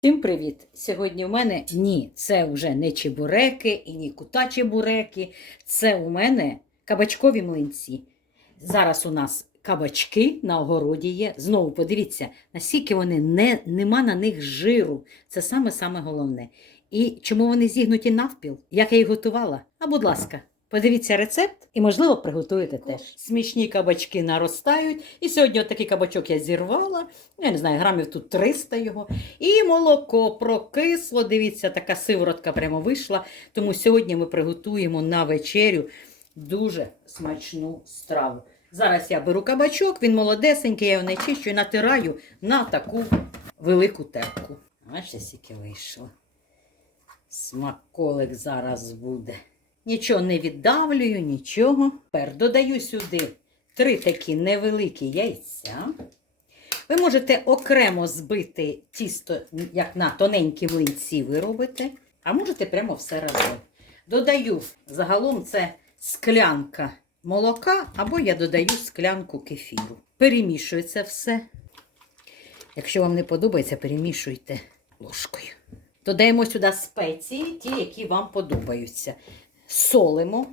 Всім привіт! Сьогодні в мене ні, це вже не чебуреки і ні кута чебуреки. Це у мене кабачкові млинці. Зараз у нас кабачки на огороді є. Знову подивіться, наскільки вони не, нема на них жиру. Це саме-саме головне. І чому вони зігнуті навпіл? Як я їх готувала? А будь ласка, подивіться рецепт і, можливо, приготуєте теж. Смішні кабачки наростають. І сьогодні отакий кабачок я зірвала. Я не знаю, грамів тут 300 його. І молоко прокисло. Дивіться, така сиворотка прямо вийшла. Тому сьогодні ми приготуємо на вечерю дуже смачну страву. Зараз я беру кабачок, він молодесенький, я його не чищу і натираю на таку велику терку. Бачите, скільки вийшло. Смаколик зараз буде. Нічого не віддавлюю, нічого. Тепер додаю сюди три такі невеликі яйця. Ви можете окремо збити тісто, як на тоненькі млинці ви робите, а можете прямо все разом. Додаю загалом це склянка молока, або я додаю склянку кефіру. Перемішую це все. Якщо вам не подобається, перемішуйте ложкою. Додаємо сюди спеції, ті, які вам подобаються. Солимо.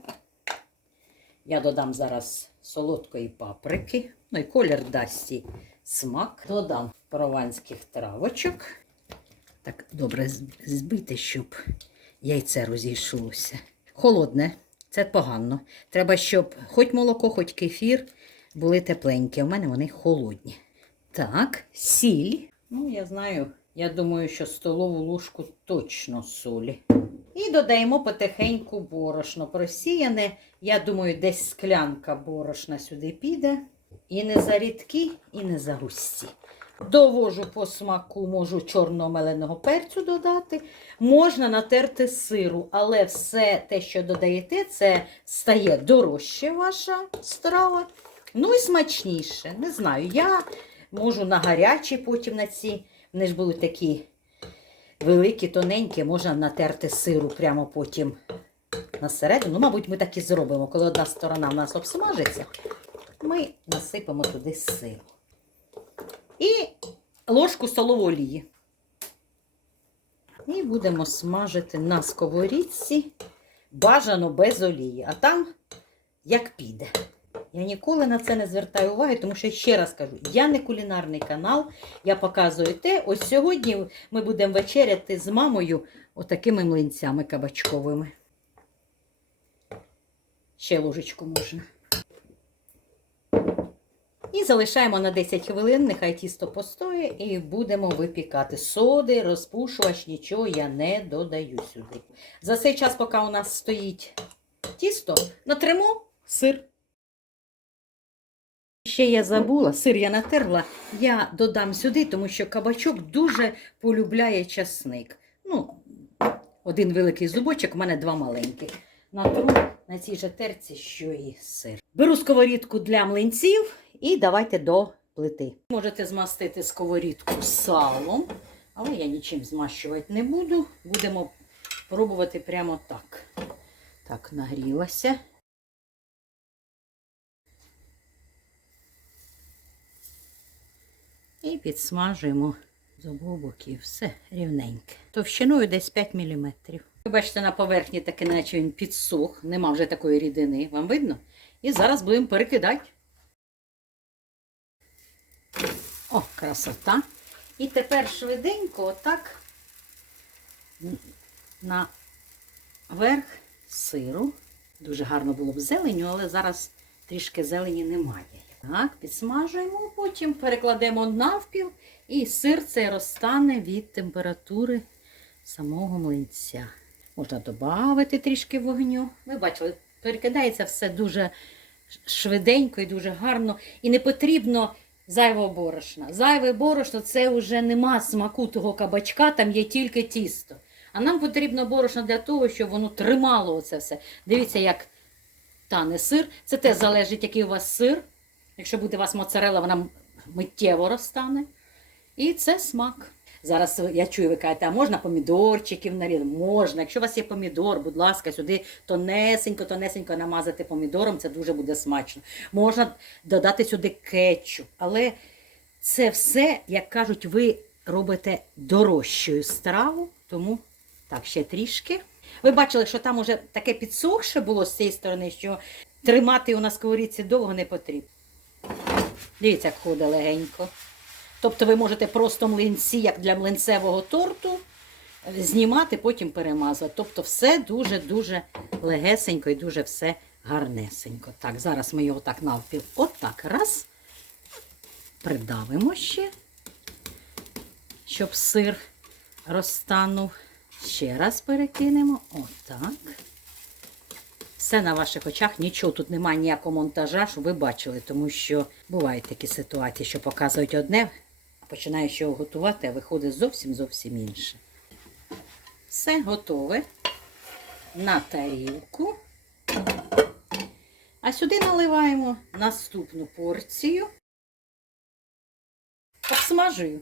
Я додам зараз солодкої паприки. Ну і колір дасть їй смак. Додам прованських травочок. Так добре збити, щоб яйце розійшлося. Холодне, це погано. Треба, щоб хоч молоко, хоч кефір були тепленькі. У мене вони холодні. Так, сіль. Ну, я знаю, я думаю, що столову ложку точно солі. І додаємо потихеньку борошно. Просіяне, я думаю, десь склянка борошна сюди піде. І не за рідкі, і не за густі. Довожу по смаку, можу чорного меленого перцю додати. Можна натерти сиру, але все те, що додаєте, це стає дорожче ваша страва. Ну і смачніше. Не знаю, я можу на гарячі потім на ці. Вони ж будуть такі великі, тоненькі, можна натерти сиру прямо потім на середину. Ну, мабуть, ми так і зробимо. Коли одна сторона в нас обсмажиться, ми насипемо туди сиру. І ложку столової олії. І будемо смажити на сковорідці, бажано без олії. А там як піде. Я ніколи на це не звертаю уваги, тому що ще раз кажу, я не кулінарний канал, я показую те. Ось сьогодні ми будемо вечеряти з мамою отакими млинцями кабачковими. Ще ложечку можна. І залишаємо на 10 хвилин, нехай тісто постоє, і будемо випікати. Соди, розпушувач, нічого я не додаю сюди. За цей час, поки у нас стоїть тісто, натримо сир. Ще я забула, сир я натерла, я додам сюди, тому що кабачок дуже полюбляє часник. Ну, один великий зубочок, у мене два маленькі. Натру на цій же терці, що і сир. Беру сковорідку для млинців і давайте до плити. Можете змастити сковорідку салом, але я нічим змащувати не буду. Будемо пробувати прямо так. Так, нагрілася. І підсмажуємо з обох боків. Все рівненьке. Товщиною десь 5 мм. Ви бачите, на поверхні таке, наче він підсох, нема вже такої рідини. Вам видно? І зараз будемо перекидати. О, красота. І тепер швиденько отак на верх сиру. Дуже гарно було б зеленю, але зараз трішки зелені немає. Так, підсмажуємо, потім перекладемо навпіл, і сир цей розтане від температури самого млинця. Можна додати трішки вогню. Ви бачили, перекидається все дуже швиденько і дуже гарно. І не потрібно зайвого борошна. Зайве борошно це вже нема смаку того кабачка, там є тільки тісто. А нам потрібно борошно для того, щоб воно тримало оце все. Дивіться, як тане сир. Це теж залежить, який у вас сир. Якщо буде у вас моцарела, вона миттєво розтане. І це смак. Зараз я чую, ви кажете, а можна помідорчиків нарізати? Можна. Якщо у вас є помідор, будь ласка, сюди тонесенько, тонесенько намазати помідором, це дуже буде смачно. Можна додати сюди кетчуп. Але це все, як кажуть, ви робите дорожчою страву, тому так, ще трішки. Ви бачили, що там уже таке підсохше було з цієї сторони, що тримати його на сковорідці довго не потрібно. Дивіться, як ходить легенько. Тобто ви можете просто млинці, як для млинцевого торту, знімати, потім перемазувати. Тобто все дуже-дуже легесенько і дуже все гарнесенько. Так, зараз ми його так навпіл. Отак. Раз. Придавимо ще, щоб сир розтанув. Ще раз перекинемо. Отак. Все на ваших очах, нічого тут немає ніякого монтажа, щоб ви бачили, тому що бувають такі ситуації, що показують одне, а починаєш його готувати, а виходить зовсім зовсім інше. Все готове на тарілку. А сюди наливаємо наступну порцію. Обсмажую.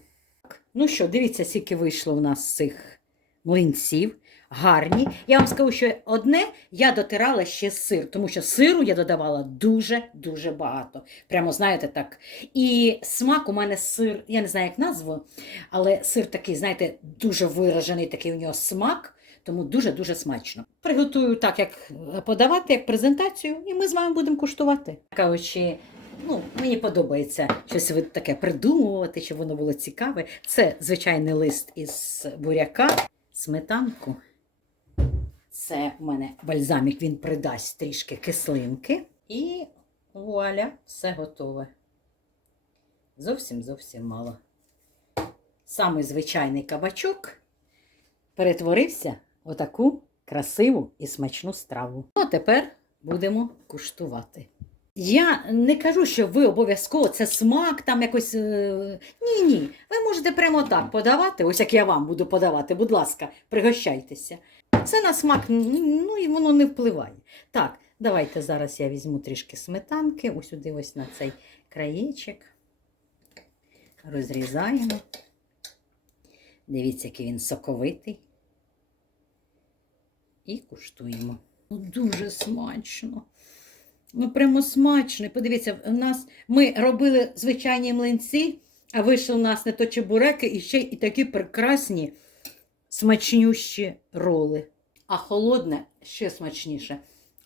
Ну що, дивіться, скільки вийшло в нас цих млинців. Гарні. Я вам скажу, що одне я дотирала ще сир, тому що сиру я додавала дуже-дуже багато. Прямо, знаєте, так. І смак у мене сир, я не знаю, як назву, але сир такий, знаєте, дуже виражений такий у нього смак, тому дуже-дуже смачно. Приготую так, як подавати, як презентацію, і ми з вами будемо куштувати. Кажучи, ну, мені подобається щось таке придумувати, щоб воно було цікаве. Це звичайний лист із буряка, сметанку. Це в мене бальзамік, він придасть трішки кислинки. І вуаля, все готове. Зовсім зовсім мало. Самий звичайний кабачок перетворився в отаку красиву і смачну страву. Ну, а тепер будемо куштувати. Я не кажу, що ви обов'язково це смак там якось. е, Ні, ні. Ви можете прямо так подавати, ось як я вам буду подавати, будь ласка, пригощайтеся. Це на смак, ну і воно не впливає. Так, давайте зараз я візьму трішки сметанки, ось сюди ось на цей краєчок. Розрізаємо. Дивіться, який він соковитий. І куштуємо. Дуже смачно. Ну, прямо смачно. Подивіться, у нас ми робили звичайні млинці, а вийшли у нас не то чебуреки, і ще і такі прекрасні смачнющі роли. А холодне ще смачніше.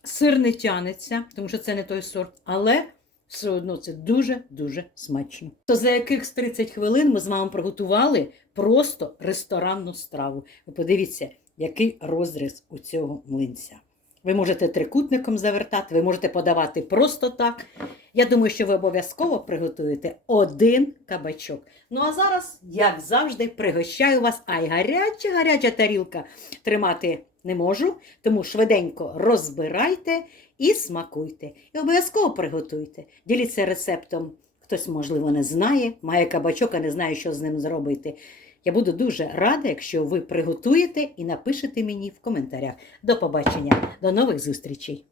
Сир не тянеться, тому що це не той сорт, але все одно це дуже-дуже смачно. То за якихось 30 хвилин ми з вами приготували просто ресторанну страву. Ви подивіться, який розріз у цього млинця. Ви можете трикутником завертати, ви можете подавати просто так. Я думаю, що ви обов'язково приготуєте один кабачок. Ну а зараз, як завжди, пригощаю вас, ай гаряча, гаряча тарілка тримати не можу, тому швиденько розбирайте і смакуйте. І обов'язково приготуйте. Діліться рецептом. Хтось, можливо, не знає, має кабачок, а не знає, що з ним зробити. Я буду дуже рада, якщо ви приготуєте і напишете мені в коментарях. До побачення, до нових зустрічей!